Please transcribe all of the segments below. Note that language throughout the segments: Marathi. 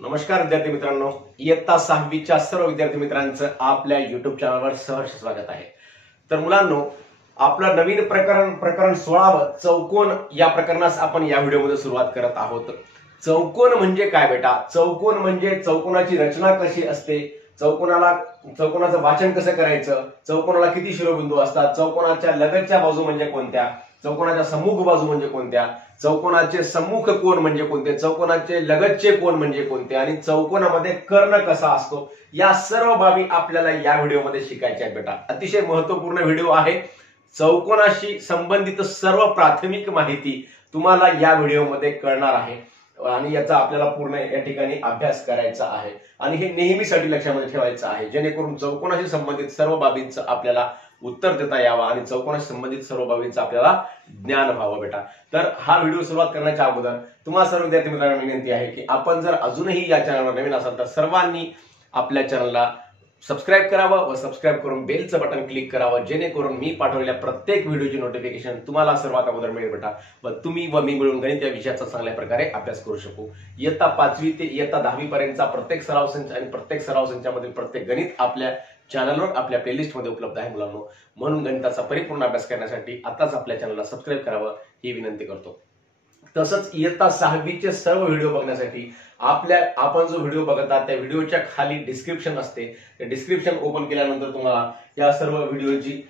नमस्कार विद्यार्थी मित्रांनो, इयत्ता 6वीच्या सर्व विद्यार्थी मित्रांचं आपल्या युट्यूब चॅनलवर सहर्ष स्वागत आहे। तर मुलांनो, आपलं नवीन प्रकरण 16 चौकोन या प्रकरणास आपण या व्हिडिओमध्ये सुरुवात करत आहोत। चौकोन म्हणजे काय बेटा? चौकोन म्हणजे चौकोनाची रचना कशी असते, चौकोनाचं वाचन कसं करायचं, चौकोनाला किती शिरोबिंदू असतात, चौकोनाच्या लगतच्या बाजू म्हणजे कोणत्या, चौकोनाच्या सम्मुख बाजू म्हणजे कोणत्या, चौकोनाचे सम्मुख कोन म्हणजे कोणते, चौकोनाचे लगतचे कोन म्हणजे कोणते आणि चौकोनामध्ये कर्ण कसा असतो, या सर्व बाबी आपल्याला या व्हिडिओमध्ये शिकायच्या आहेत बेटा। अतिशय महत्त्वपूर्ण व्हिडिओ आहे। चौकोनाशी संबंधित सर्व प्राथमिक माहिती तुम्हाला या व्हिडिओमध्ये कळणार आहे आणि याचा आपल्याला पूर्ण या ठिकाणी अभ्यास करायचा आहे आणि हे नेहमीसाठी लक्षामध्ये ठेवायचं आहे, जेणेकरून चौकोनाशी संबंधित सर्व बाबींचं आपल्याला उत्तर देता यावा आणि चौकोनाशी संबंधित सर्व बाबींचं आपल्याला ज्ञान व्हावं बेटा। तर हा व्हिडिओ सुरुवात करण्याच्या अगोदर तुम्हाला सर्व विद्यार्थी मित्रांना विनंती आहे की आपण जर अजूनही या चॅनलवर नवीन असाल तर सर्वांनी आपल्या चॅनलला सबस्क्राइब करावं व सबस्क्राइब करून बेलचं बटन क्लिक करावं, जेणेकरून मी पाठवलेल्या प्रत्येक व्हिडिओची नोटिफिकेशन तुम्हाला सर्वात अगोदर मिळेल बेटा व तुम्ही व मी मिळून गणित या विषयाचा चांगल्या प्रकारे अभ्यास करू शकू। इयत्ता 5वी ते इयत्ता 10वी पर्यंतचा प्रत्येक सराव संच आणि प्रत्येक सराव संचामधील प्रत्येक गणित आपल्या चॅनलवर आपल्या प्लेलिस्ट मध्ये उपलब्ध आहे मुलांनो। म्हणून गणिताचा परिपूर्ण अभ्यास करण्यासाठी आताच आपल्या चॅनलला सबस्क्राइब करावं ही विनंती करतो। तसंच इयत्ता 6वीचे सर्व व्हिडिओ बघण्यासाठी आपण जो व्हिडिओ बघता त्या व्हिडिओच्या खाली डिस्क्रिप्शन असते, ते डिस्क्रिप्शन ओपन केल्यानंतर तुम्हाला या सर्व व्हिडिओची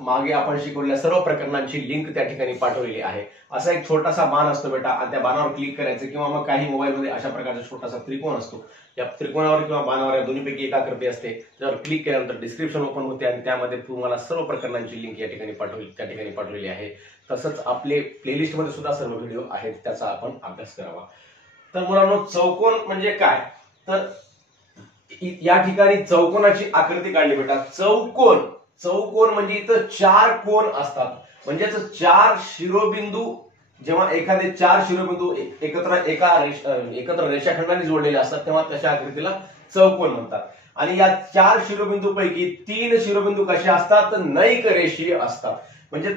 मागे आपण शिकवलेल्या सर्व प्रकरणांची लिंक त्या ठिकाणी पाठवलेली आहे। असा एक छोटासा बाण असतो बेटा आणि त्या बाणावर क्लिक करायचं किंवा मग काही मोबाईलमध्ये अशा प्रकारचा छोटासा त्रिकोण असतो, या त्रिकोणावर किंवा बाणावर या दोन्हीपैकी एक आकृती असते, त्यावर क्लिक केल्यानंतर डिस्क्रिप्शन ओपन होते आणि त्यामध्ये तुम्हाला सर्व प्रकरणांची लिंक या ठिकाणी पाठवलेली आहे। तसंच आपले प्लेलिस्ट मध्ये सुद्धा सर्व व्हिडिओ आहेत, त्याचा आपण अभ्यास करावा। तर मुलांनो, चौकोन म्हणजे काय? तर या ठिकाणी चौकोनाची आकृती काढली बेटा। चौकोन म्हणजे इथं 4 कोन असतात, म्हणजेच 4 शिरोबिंदू, जेव्हा एखादे 4 शिरोबिंदू एकत्र रेषाखंडाने जोडलेले असतात तेव्हा तशा आकृतीला चौकोन म्हणतात। आणि या 4 शिरोबिंदूपैकी 3 शिरोबिंदू कसे असतात? तर नैक रेषीय असतात। म्हणजे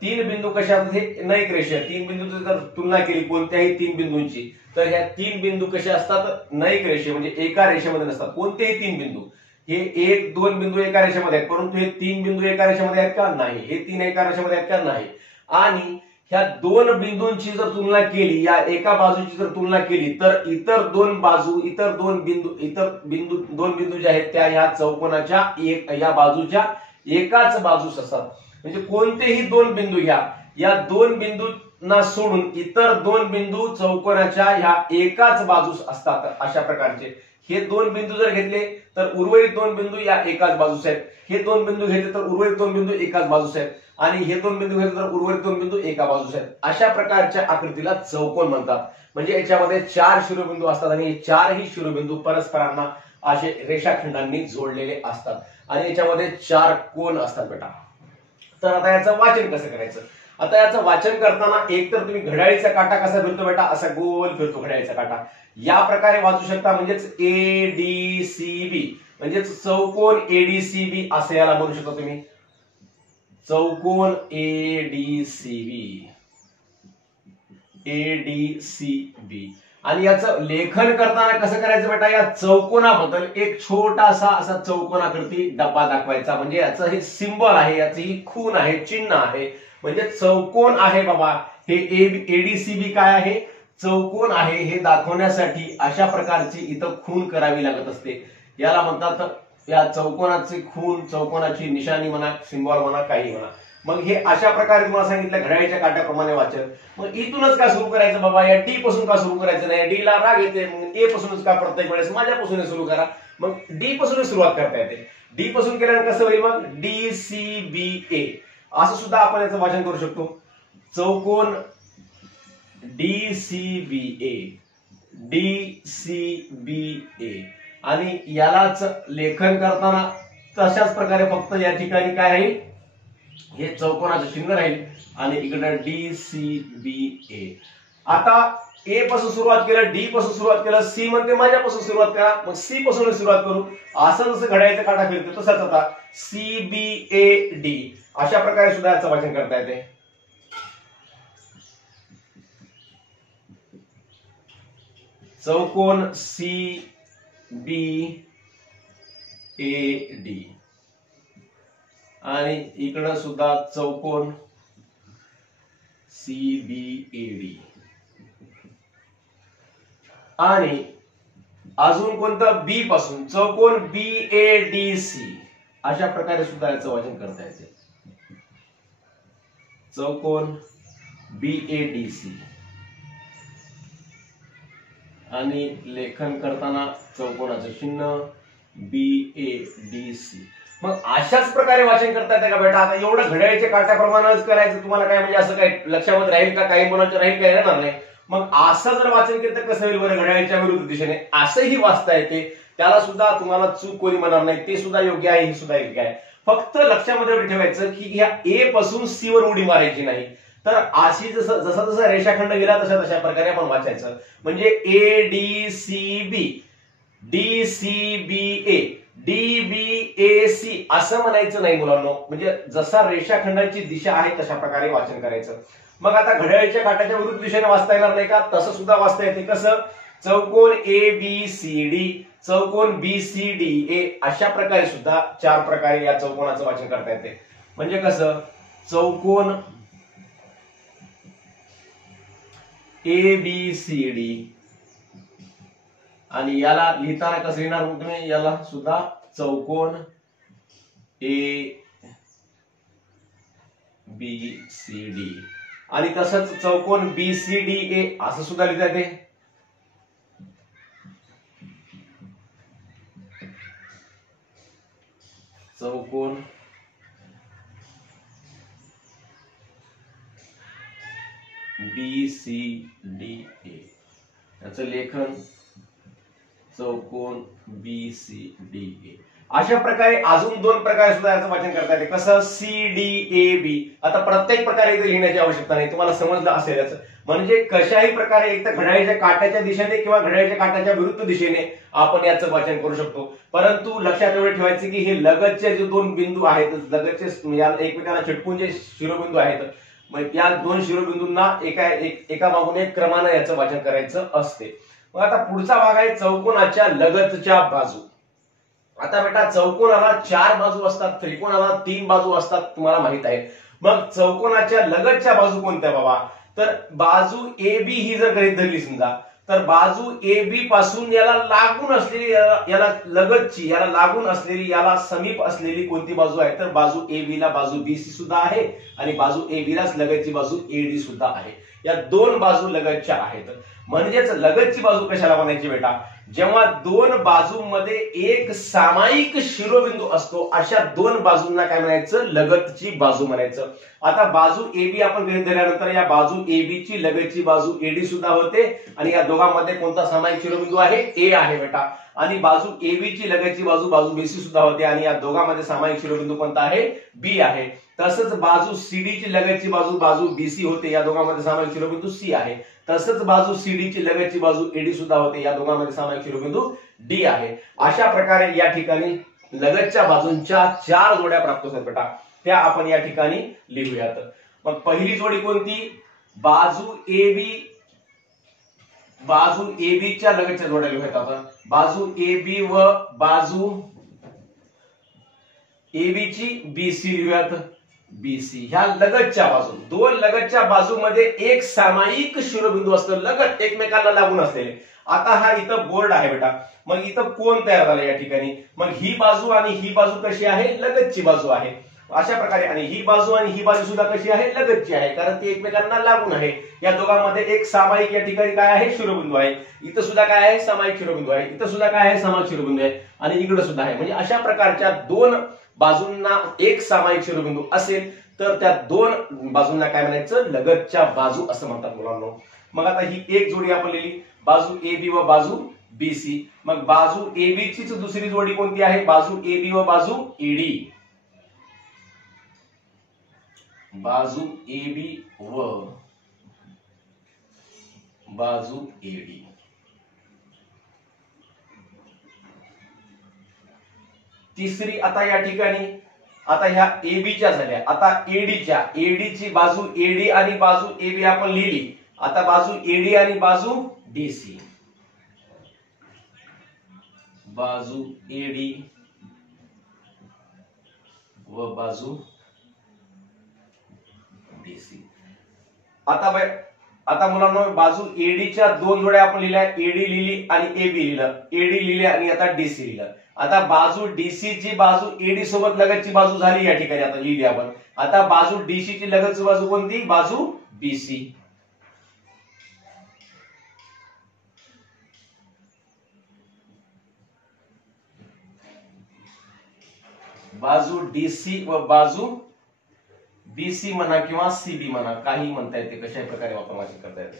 3 बिंदू कशा असतात? हे नैक रेषीय। 3 बिंदूची जर तुलना केली कोणत्याही 3 बिंदूंची तर ह्या 3 बिंदू कसे असतात? नैक रेषीय, म्हणजे एका रेषेमध्ये नसतात। कोणतेही 3 बिंदू, हे 1-2 बिंदू एका रेषेमध्ये आहेत, परंतु हे 3 बिंदू एका रेषेमध्ये आहेत का? नाही। हे 3 एका रेषेमध्ये आहेत का? नाही। आणि ह्या 2 बिंदूंची जर तुलना केली, या एका बाजूची जर तुलना केली तर इतर दोन बिंदू जे आहेत त्या ह्या चौकोनाच्या या बाजूच्या एकाच बाजूस असतात। म्हणजे कोणतेही 2 बिंदू घ्या, या 2 बिंदूंना सोडून इतर 2 बिंदू चौकोनाच्या ह्या एकाच बाजूस असतात। अशा प्रकारचे हे 2 बिंदू जर घेतले तर उर्वरित 2 बिंदू या एकाच बाजूस आहेत, हे 2 बिंदू घेतले तर उर्वरित 2 बिंदू एकाच बाजूस आहेत आणि हे 2 बिंदू घेतले तर उर्वरित 2 बिंदू एका बाजूस आहेत। अशा प्रकारच्या आकृतीला चौकोन म्हणतात। म्हणजे याच्यामध्ये 4 शिरोबिंदू असतात आणि हे 4ही शिरोबिंदू परस्परांना असे रेषाखंडांनी जोडलेले असतात आणि याच्यामध्ये 4 कोन असतात बेटा। तर आता याचं वाचन कसं करायचं? आता याचं वाचन करताना एक तर तुम्ही घड्याळीचा काटा कसा फिरतो बेटा, असा गोल फिरतो घड्याळीचा काटा, या प्रकारे वाचू शकता। म्हणजेच ADCB, म्हणजेच चौकोन ADCB असं याला म्हणू शकता तुम्ही, चौकोन ADCB। आणि याचं लेखन करताना कसं करायचं बेटा? या चौकोनाबद्दल एक छोटासा असा चौकोनाकृती डब्बा दाखवायचा, म्हणजे याचं हे सिंबल आहे, याचं ही खून आहे, चिन्ह आहे, म्हणजे चौकोन आहे बाबा। हे ADCB काय आहे? चौकोन आहे हे दाखवण्यासाठी अशा प्रकारची इथं खून करावी लागत असते। याला म्हणतात, या चौकोनाची खून, चौकोनाची निशाणी म्हणा, सिंबल म्हणा, काही म्हणा। मग हे अशा प्रकारे तुम्हाला सांगितलं घड्याळीच्या काट्याप्रमाणे वाचन। मग इथूनच का सुरू करायचं बाबा? या डी पासून का सुरू करायचं नाही? डी ला राग येते, मग ए पासूनच का प्रत्येक वेळेस? माझ्यापासून सुरू करा। मग डी पासून सुरुवात करता येते। डी पासून केल्यानंतर कसं होईल? मग DCBA असं सुद्धा आपण याचं वाचन करू शकतो। चौकोन DCBA आणि यालाच लेखन करताना तशाच प्रकारे फक्त या ठिकाणी काय राहील? हे चौकोनाचं चिन्ह राहील आणि इकडे DCBA। आता ए पासून सुरुवात केलं, डी पासून सुरुवात केलं, सी म्हणते माझ्यापासून सुरुवात करा, मग सी पासून सुरुवात करू। असं जसं घड्याळीचा काटा फिरतो तसंच आता CBAD अशा प्रकारे सुद्धा याचं वाचन करता येते। चौकोन सी बी ए डी आणि इकडं सुद्धा चौकोन सी बी ए डी आणि अजून कोणतं बी पासून चौकोन बी ए डी सी अशा प्रकारे सुद्धा याचं वाचन करता येते. चौकोन बी ए डी सी आणि लेखन करताना चौकोनाचं चिन्ह बी ए डी सी. मग अशाच प्रकारे वाचन करता येते का बेटा? आता एवढं घड्याळीच्या काट्याप्रमाणेच करायचं तुम्हाला काय म्हणजे असं काय लक्षामध्ये राहील का? काही मुलांच्या राहील काय येणार नाही. मग असं जर वाचन केलं तर कसं होईल बरं? घड्याळीच्या विरुद्ध दिशेने असंही वाचता येते. त्याला सुद्धा तुम्हाला चूक कोणी म्हणणार नाही. ते सुद्धा योग्य आहे, हे सुद्धा योग्य आहे. फक्त लक्षामध्ये ठेवायचं की ह्या ए पासून सी वर उडी मारायची नाही. तर अशी जसा जसा रेषाखंड गेला तशा प्रकारे आपण वाचायचं. म्हणजे A D C B, D C B A, D B A C असं म्हणायचं नाही मुलांनो. म्हणजे जसा रेषाखंडाची दिशा आहे तशा प्रकारे वाचन करायचं. मग आता घड्याळीच्या काट्याच्या विरुद्ध दिशेने वाचता येणार नाही का? तसं सुद्धा वाचता येते. कसं? चौकोन ए बी सी डी, चौकोन बी सी डी ए अशा प्रकारे सुद्धा 4 प्रकारे या चौकोनाचं वाचन करता येते. म्हणजे कसं? चौकोन ए बी सी डी आणि याला लिहिताना कसं लिहिणार तुम्ही? याला सुद्धा चौकोन ए बी सी डी आणि तसंच चौकोन बी सी डी ए असं सुद्धा लिहिता येते. चौकोन बी सी डी ए याचं लेखन चौकोन बी सी डी ए अशा प्रकारे अजून 2 प्रकारे सुद्धा याचं वाचन करता येते. कसं? C D A B. आता प्रत्येक प्रकारे इथे लिहिण्याची आवश्यकता नाही, तुम्हाला समजलं असेल याचं. म्हणजे कशाही प्रकारे एक तर घड्याळीच्या काट्याच्या दिशेने किंवा घड्याळीच्या काट्याच्या विरुद्ध दिशेने आपण याचं वाचन करू शकतो. परंतु लक्षात एवढे ठेवायचे की हे लगतचे जे 2 बिंदू आहेत, लगतचे एकमेकांना चिटकून जे शिरोबिंदू आहेत, मग या 2 शिरोबिंदूंना एका मागून एक क्रमानं याचं वाचन करायचं असते. मग आता पुढचा भाग आहे चौकोनाच्या लगतच्या बाजू. आता बेटा चौकोनाला 4 बाजू असतात, त्रिकोणाला 3 बाजू असतात, तुम्हाला माहित आहे. मग चौकोनाच्या लगतच्या बाजू कोणत्या बाबा? तर बाजू ए बी ही जर गृहीत धरली समजा, तर बाजू ए बी पासून याला लागून असलेली, याला लगतची, याला लागून असलेली, याला समीप असलेली कोणती बाजू आहे? तर बाजू ए बी ला बाजू बी सी सुद्धा आहे आणि बाजू ए बी लाच लगतची बाजू ए डी सुद्धा आहे. या 2 बाजू लगतच्या आहेत. म्हणजेच लगतची बाजू कशाला म्हणायची बेटा? जेव्हा 2 बाजूंमध्ये एक सामायिक शिरोबिंदू असतो अशा 2 बाजूंना काय म्हणायचं? लगतची बाजू म्हणायचं. आता बाजू ए बी आपण गृहीत धरल्यानंतर या बाजू ए बी ची लगतची बाजू ए डी सुद्धा होते आणि या दोघांमध्ये कोणता सामायिक शिरोबिंदू आहे? ए आहे बेटा. आणि बाजू ए बी ची लगतची बाजू बी सी सुद्धा होते आणि या दोघांमध्ये सामायिक शिरोबिंदू कोणता आहे? बी आहे. तसंच बाजू सी डी ची लगतची बाजू बी सी होते, या दोघांमध्ये सामायिक शिरोबिंदू सी आहे. तसंच बाजू सी डी ची लगतची बाजू एडी सुद्धा होते, या दोघांमध्ये सामायिक शिरोबिंदू डी आहे. अशा प्रकारे या ठिकाणी लगतच्या बाजूंच्या 4 जोड्या प्राप्त होतात बेटा, त्या आपण या ठिकाणी लिहूयात. मग पहिली जोडी कोणती? बाजू ए बी च्या लगतच्या जोड्या लिहूयात आपण. बाजू ए बी व बाजू ए बी ची बी सी लिहूयात. बी सी ह्या लगतच्या बाजू, 2 लगतच्या बाजूमध्ये एक सामायिक शिरोबिंदू असतो, लगत एकमेकांना लागून असलेले. आता हा इथं बोर्ड आहे बेटा, मग इथं कोण तयार झाला या ठिकाणी? मग ही बाजू आणि ही बाजू कशी आहे? लगतची बाजू आहे. अशा प्रकारे आणि ही बाजू आणि ही बाजू सुद्धा कशी आहे? लगतची आहे, कारण ती एकमेकांना लागून आहे. या दोघांमध्ये एक सामायिक या ठिकाणी काय आहे? शिरोबिंदू आहे. इथं सुद्धा काय आहे? सामायिक शिरोबिंदू आहे. इथं सुद्धा काय आहे? सामायिक शिरोबिंदू आहे आणि इकडे सुद्धा आहे. म्हणजे अशा प्रकारच्या 2 बाजूंना एक सामायिक शिरोबिंदू असेल तर त्या 2 बाजूंना काय म्हणायचं? लगतच्या बाजू असं म्हणतात मुलांनो. मग आता ही एक जोडी आपण लिहिली, बाजू ए बी व बाजू बी सी. मग बाजू ए बी ची दुसरी जोडी कोणती आहे? बाजू ए बी व बाजू एडी. बाजू ए बी व बाजू एडी. तिसरी आता या ठिकाणी, आता ह्या एबीच्या झाल्या, आता एडीची बाजू एडी आणि बाजू एबी आपण लिहिली. आता बाजू एडी आणि बाजू डीसी. बाजू एडी व बाजू बीसी। आता मुलांना बाजू एडीच्या दोन जोड्या आपण लिहिल्या, एडी लिहिली आणि एबी लिहिलं, एडी लिहिले आणि आता डीसी लिहिलं। आता बाजू डीसी ची बाजू एडी सोबत लगतची बाजू झाली या ठिकाणी, आता लिहिली आपण। आता बाजू डीसी ची लगतची बाजू कोणती? बाजू बीसी। बाजू डीसी व बाजू बीसी म्हणा किंवा सीबी म्हणा, काही म्हणता येते, कशाही प्रकारे वापरमाची करता येते।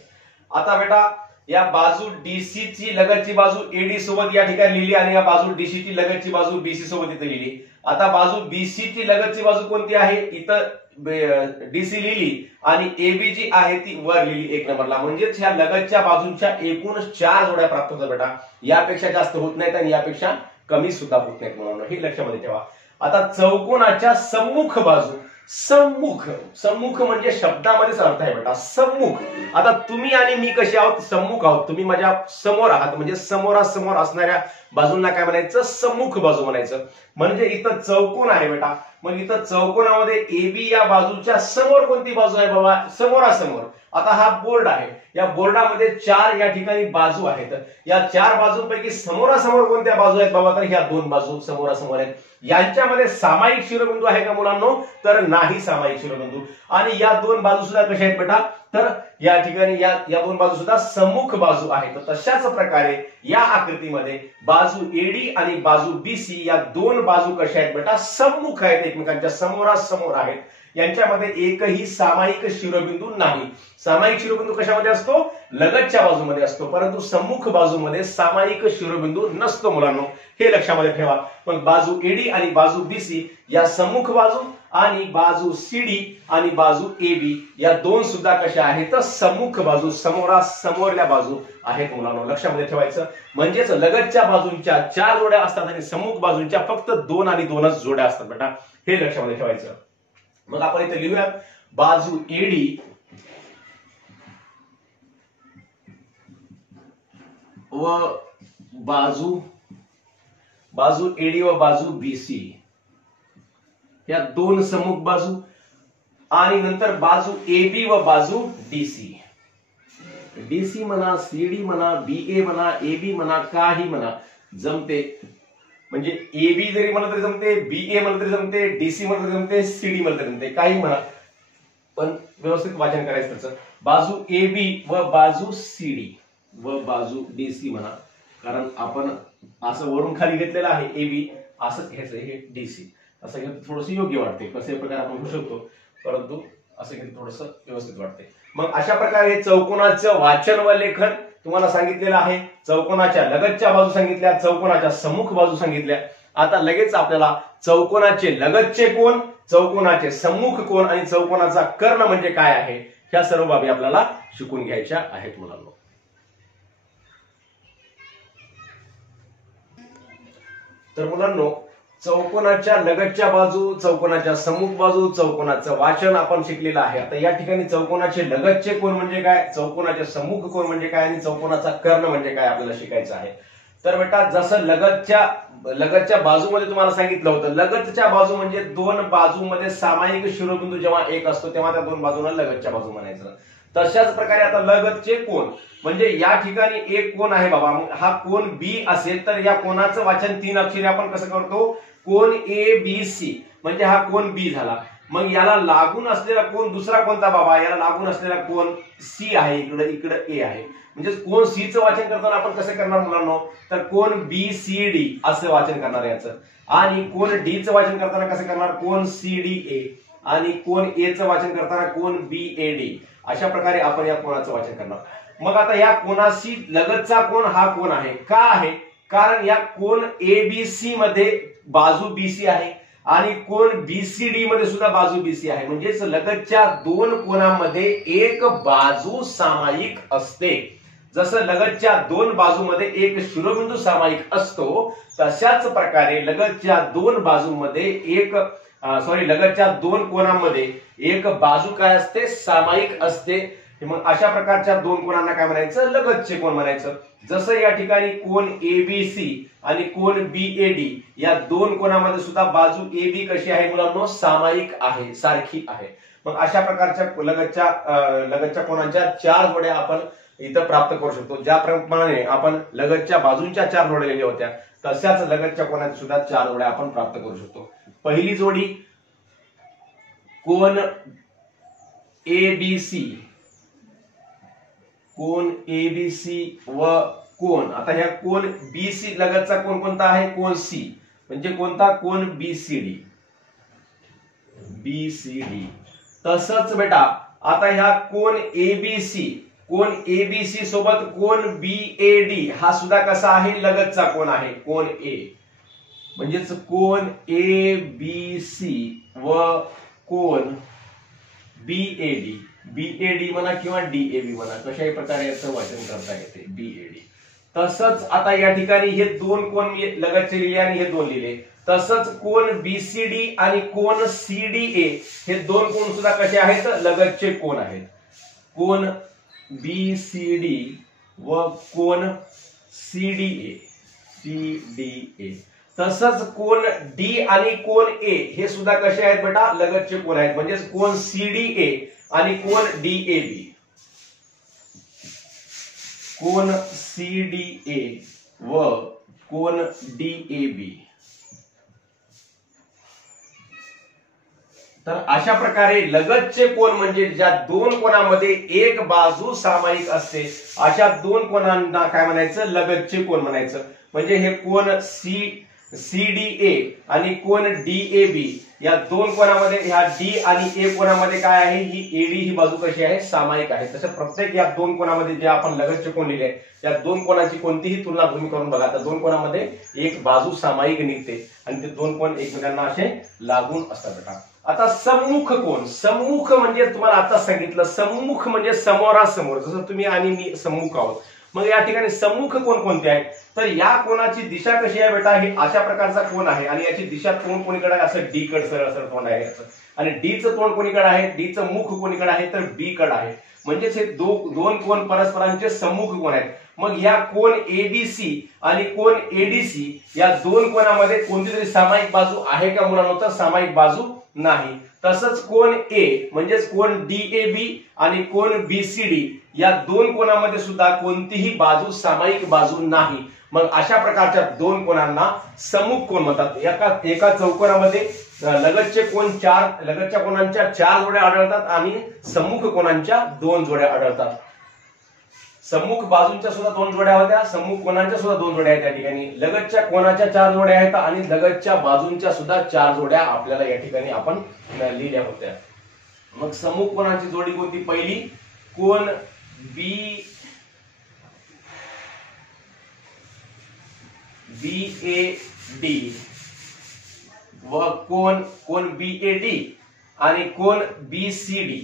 आता बेटा या बाजू डीसी ची लगतची बाजू एडी सोबत या ठिकाणी लिहिली आणि या बाजू डीसी ची लगतची बाजू बीसी सोबत इथे लिहिली। आता बाजू बीसी ची लगतची बाजू कोणती आहे? इथं डीसी लिहिली आणि एबी जी आहे ती वर लिहिली 1 नंबरला, म्हणजेच ह्या लगतच्या बाजूंच्या एकूण 4 जोड्या प्राप्त होतात बेटा। यापेक्षा जास्त होत नाहीत आणि यापेक्षा कमी सुद्धा होत नाहीत म्हणून हे लक्षामध्ये ठेवा। आता चौकोनाच्या सम्मुख बाजू, सम्मुख म्हणजे शब्दामध्येच अर्थ आहे बेटा, सम्मुख। आता तुम्ही आणि मी कसे आहोत? सम्मुख आहोत। तुम्ही माझ्या समोर आहात, म्हणजे समोरासमोर असणाऱ्या बाजूंना काय म्हणायचं? सम्मुख बाजू म्हणायचं। म्हणजे इथं चौकोन आहे बेटा, मग इथं चौकोनामध्ये एबी या बाजूच्या समोर कोणती बाजू आहे बाबा? समोरासमोर। आता हा बोर्ड आहे, या बोर्डामध्ये 4 या ठिकाणी बाजू आहेत। या 4 बाजूंपैकी समोरासमोर कोणत्या बाजू आहेत बाबा? तर ह्या 2 बाजू समोरासमोर आहेत। यांच्यामध्ये सामायिक शिरोबिंदू आहे का मुलांनो? तर नाही सामायिक शिरोबिंदू। आणि या 2 बाजू सुद्धा कशा आहेत बेटा? तर या ठिकाणी या 2 बाजू सुद्धा सम्मुख बाजू आहेत। तर तशाच प्रकारे या आकृतीमध्ये बाजू एडी आणि बाजू बीसी या 2 बाजू कशा आहेत बेटा? सम्मुख आहेत, एकमेकांच्या समोरासमोर आहेत। यांच्यामध्ये एकही सामायिक शिरोबिंदू नाही। सामायिक शिरोबिंदू कशामध्ये असतो? लगतच्या बाजूमध्ये असतो, परंतु सम्मुख बाजूमध्ये सामायिक शिरोबिंदू नसतो मुलांनो, हे लक्षामध्ये ठेवा। मग बाजू एडी आणि बाजू बीसी या सम्मुख बाजू आणि बाजू सीडी आणि बाजू एबी या 2 सुद्धा कशा आहेत? तर सम्मुख बाजू, समोरासमोरल्या बाजू आहेत मुलांनो, लक्षामध्ये ठेवायचं। म्हणजेच लगतच्या बाजूंच्या 4 जोड्या असतात आणि सम्मुख बाजूंच्या फक्त 2 आणि 2च जोड्या असतात बेटा, हे लक्षामध्ये ठेवायचं। मग आपण इथे लिहूया बाजू एडी व बाजू एडी व बाजू बीसी या 2 सम्मुख बाजू आणि नंतर बाजू एबी व बाजू डीसी। डीसी म्हणा, सीडी म्हणा, बीए म्हणा, एबी म्हणा, काही म्हणा, जमते। म्हणजे एबी जरी म्हणलं तरी जमते, बीए म्हणलं तरी जमते, डीसी म्हणलं तरी जमते, सीडी म्हणलं तरी जमते, काही म्हणा, पण व्यवस्थित वाचन करायचं त्याचं। बाजू एबी व बाजू सीडी व बाजू डीसी म्हणा, कारण आपण असं वरून खाली घेतलेलं आहे एबी, असं घ्यायचं, हे डीसी असं घेतलं थोडस योग्य वाटते, कसे प्रकारे आपण घेऊ शकतो, परंतु असं घेतलं थोडस व्यवस्थित वाटते। मग अशा प्रकारे चौकोनाचं वाचन व लेखन तुम्हाला सांगितलेलं आहे। चौकोनाच्या लगतच्या बाजू सांगितल्या, चौकोनाच्या सम्मुख बाजू सांगितल्या। आता लगेच आपल्याला चौकोनाचे लगतचे कोन, चौकोनाचे सम्मुख कोन आणि चौकोनाचा कर्ण म्हणजे काय आहे, ह्या सर्व बाबी आपल्याला शिकून घ्यायच्या आहेत मुलांनो। तर मुलांनो, चौकोनाच्या लगतच्या बाजू, चौकोनाच्या सम्मुख बाजू, चौकोनाचं वाचन आपण शिकलेलं आहे। आता या ठिकाणी चौकोनाचे लगतचे कोन म्हणजे काय, चौकोनाचे सम्मुख कोन म्हणजे काय आणि चौकोनाचा कर्ण म्हणजे काय आपल्याला शिकायचं आहे। तर बेटा जसं लगतच्या बाजूमध्ये तुम्हाला सांगितलं होतं, लगतच्या बाजू म्हणजे 2 बाजूमध्ये सामायिक शिरोबिंदू जेव्हा एक असतो तेव्हा त्या 2 बाजूंना लगतच्या बाजू म्हणायचं। तशाच प्रकारे आता लगतचे कोन म्हणजे या ठिकाणी एक कोन आहे बाबा, मग हा कोन बी असेल तर या कोनाचं वाचन 3 अक्षरी आपण कसं करतो? कोन ए बी सी, म्हणजे हा कोन बी झाला। मग याला लागून असलेला कोन दुसरा कोणता बाबा? याला लागून असलेला कोन सी आहे, इकडे ए आहे। म्हणजे कोन सी चं वाचन करताना आपण कसं करणार मुलांनो? तर कोन बी सी डी असं वाचन करणार याचं। आणि कोन डी चं वाचन करताना कसं करणार? कोन सी डी ए। आणि कोन ए चं वाचन करताना कोन बी ए डी। अशा प्रकारे आपण या कोनाचं वाचन करणार। मग आता या कोनाशी लगतचा कोन हा कोन आहे, का आहे? कारण या कोन एबीसी मध्ये बाजू बीसी आहे आणि कोन बीसीडी मध्ये सुद्धा बाजू बीसी आहे। म्हणजेच लगतच्या 2 कोनांमध्ये एक बाजू सामायिक असते। जसं लगतच्या 2 बाजूमध्ये एक शिरोबिंदू सामायिक असतो, तशाच प्रकारे लगतच्या 2 बाजूमध्ये लगतच्या 2 कोनांमध्ये एक बाजू काय असते? सामायिक असते। मग अशा प्रकारच्या दोन कोणांना काय म्हणायचं, लगतचे कोण म्हणायचं. जसं या ठिकाणी कोण एबीसी आणि कोण बीएडी या दोन कोणामध्ये सुद्धा बाजू एबी कशी आहे मुलांनो, सामायिक आहे, सारखी आहे. मग अशा प्रकारच्या लगतच्या कोणांच्या 4 जोड्या आपण इथं प्राप्त करू शकतो. ज्याप्रमाणे आपण लगतच्या बाजूंच्या 4 जोड्या लिहिल्या होत्या, तशाच लगतच्या कोणाच्या सुद्धा 4 जोड्या आपण प्राप्त करू शकतो. पहिली जोडी कोण एबीसी, कोण एबीसी व कोण, आता ह्या कोण बीसी लगतचा कोण कोणता आहे, कोण सी, म्हणजे कोणता, कोण बीसीडी. बीसीडी तसंच बेटा आता ह्या कोण एबीसी, कोण एबीसी सोबत कोण बीएडी हा सुद्धा कसा आहे, लगतचा कोण आहे, कोण ए. म्हणजेच कोण एबीसी व कोण बीएडी, बीएडी म्हणा किंवा डीएबी म्हणा, कशाही प्रकारे याचं वाचन करता येते, बीएडी. तसंच आता या ठिकाणी हे दोन कोण मी लगतचे लिहिले आणि हे दोन लिहिले. तसंच कोण बीसीडी आणि कोण सीडीए हे दोन कोण सुद्धा कसे आहेत, लगतचे कोण आहेत. कोण बीसीडी व कोण सीडीए, सीडीए. तसंच कोण डी आणि कोण ए हे सुद्धा कसे आहेत बेटा, लगतचे कोण आहेत. म्हणजे कोण सीडीए आणि कोण डीएबी, कोण सीडीए व कोण डीएबी. तर अशा प्रकारे लगतचे कोण म्हणजे ज्या दोन कोणामध्ये एक बाजू सामायिक असते, अशा दोन कोणांना काय म्हणायचं, लगतचे कोण म्हणायचं. म्हणजे हे कोण सीडीए आणि कोण डीएबी या दोन कोणामध्ये, ह्या डी आणि ए कोणामध्ये काय आहे, ही एडी ही बाजू कशी आहे, सामायिक आहे. तसं प्रत्येक या दोन कोणामध्ये जे आपण लगतचे कोण लिहिले त्या दोन कोणाची कोणतीही तुलना तुम्ही करून बघा. त्या दोन कोणामध्ये एक बाजू सामायिक निघते आणि ते दोन कोण एकमेकांना असे लागून असतात बेटा. आता सम्मुख कोण, सम्मुख म्हणजे तुम्हाला आता सांगितलं, सम्मुख म्हणजे समोरासमोर, जसं तुम्ही आणि मी सम्मुख आहोत. मग या ठिकाणी सम्मुख कोण कोणते आहेत, तर या कोणाची दिशा कशी आहे बेटा, ही अशा प्रकारचा कोण आहे आणि याची दिशा तोंड कोणीकडे आहे, असं डी कड सरळ सरळ तोंड आहे. आणि डीचं तोंड कोणीकडे आहे, डीचं मुख कोणीकडे आहे, तर बी कड आहे. म्हणजेच हे दोन कोण परस्परांचे सम्मुख कोण आहेत. मग या कोण एबीसी आणि कोण एडीसी या दोन कोणामध्ये कोणती तरी सामायिक बाजू आहे का मुलांनो, तर सामायिक बाजू नाही. तसंच कोण ए म्हणजेच कोण डीएबी आणि कोण बीसीडी या दोन कोणामध्ये सुद्धा कोणतीही बाजू सामायिक बाजू नाही. मग अशा प्रकारच्या दोन कोणांना सम्मुख कोण म्हणतात. एका चौकोनामध्ये लगतचे कोण लगतच्या कोणांच्या 4 जोड्या आढळतात आणि सम्मुख कोणांच्या 2 जोड्या आढळतात. सम्मुख बाजूंच्या सुद्धा 2 जोड्या होत्या, सम्मुख कोणांच्या सुद्धा 2 जोड्या आहेत. या ठिकाणी लगतच्या कोणाच्या 4 जोड्या आहेत आणि लगतच्या बाजूंच्या सुद्धा 4 जोड्या आपल्याला या ठिकाणी आपण लिहिल्या होत्या. मग सम्मुख कोणाची जोडी कोणती, पहिली कोण बीएडी व कोण बीएडी आणि कोण बीसीडी.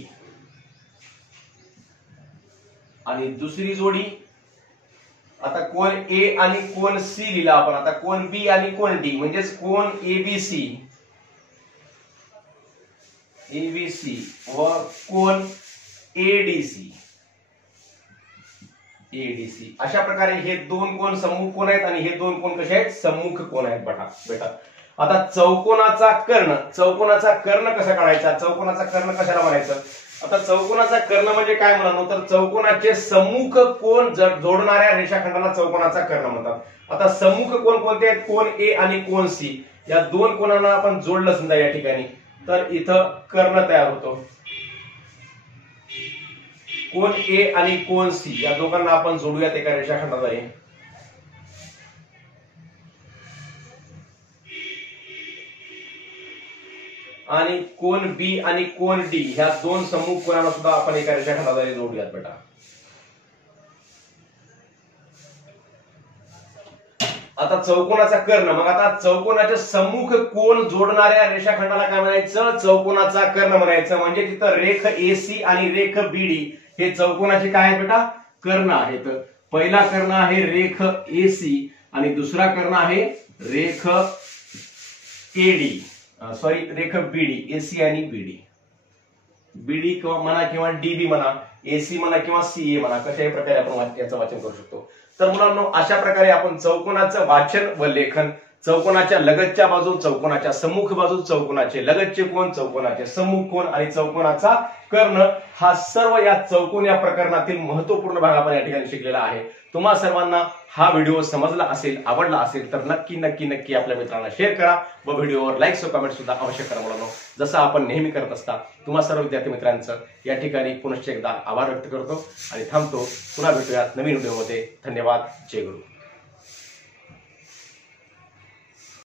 आणि दुसरी जोडी आता कोण ए आणि कोण सी लिहिला आपण. आता कोण बी आणि कोण डी म्हणजेच कोण एबीसी व कोण एडीसी. अशा प्रकारे हे दोन कोण सम्मुख कोण आहेत आणि हे दोन कोण कसे आहेत, सम्मुख कोण आहेत बेटा. आता चौकोनाचा कर्ण कसा काढायचा, चौकोनाचा कर्ण कशाला म्हणायचं. आता चौकोनाचा कर्ण म्हणजे काय म्हणालो, तर चौकोनाचे सम्मुख कोण जोडणाऱ्या रेषाखंडाला चौकोनाचा कर्ण म्हणतात. आता सम्मुख कोण कोणते आहेत, कोण ए आणि कोण सी या दोन कोणांना आपण जोडलं समजा या ठिकाणी, तर इथं कर्ण तयार होतो. कोण ए आणि कोण सी या दोघांना आपण जोडूयात एका रेषाखंडाद्वारे. आणि कोण बी आणि कोण डी ह्या दोन सम्मुख कोणाला सुद्धा आपण एका रेषाखंडाद्वारे जोडूयात बेटा. आता चौकोनाचा कर्ण, मग आता चौकोनाचे सम्मुख कोण जोडणाऱ्या रेषाखंडाला काय म्हणायचं, चौकोनाचा कर्ण म्हणायचं. म्हणजे तिथं रेख एसी आणि रेख बीडी हे चौकोनाचे काय आहेत बेटा, कर्ण आहेत. पहिला कर्ण आहे रेख एसी आणि दुसरा कर्ण आहे रेख एडी, रेख बीडी, एसी आणि बीडी. बीडी म्हणा किंवा डीबी म्हणा AC म्हणा किंवा CA म्हणा, कशाही प्रकारे आपण याचं वाचन करू शकतो. तर मुलांनो, अशा प्रकारे आपण चौकोनाचं वाचन व लेखन, चौकोनाच्या लगतच्या बाजू, चौकोनाच्या सम्मुख बाजू, चौकोनाचे लगतचे कोन, चौकोनाचे सम्मुख कोन आणि चौकोनाचा कर्ण, हा सर्व या चौकोन या प्रकरणातील महत्वपूर्ण भाग आपण या ठिकाणी शिकलेला आहे. तुम्हा सर्वांना हा व्हिडिओ समजला असेल, आवडला असेल तर नक्की नक्की नक्की आपल्या मित्रांना शेअर करा व व्हिडिओवर लाईक व कमेंट सुद्धा अवश्य करा मुलांनो. जसं आपण नेहमी करत असता तुम्हा सर्व विद्यार्थी मित्रांचं या ठिकाणी पुनश्च एकदा आभार व्यक्त करतो आणि थांबतो. पुन्हा भेटूयात नवीन व्हिडिओमध्ये. धन्यवाद. जय गुरु.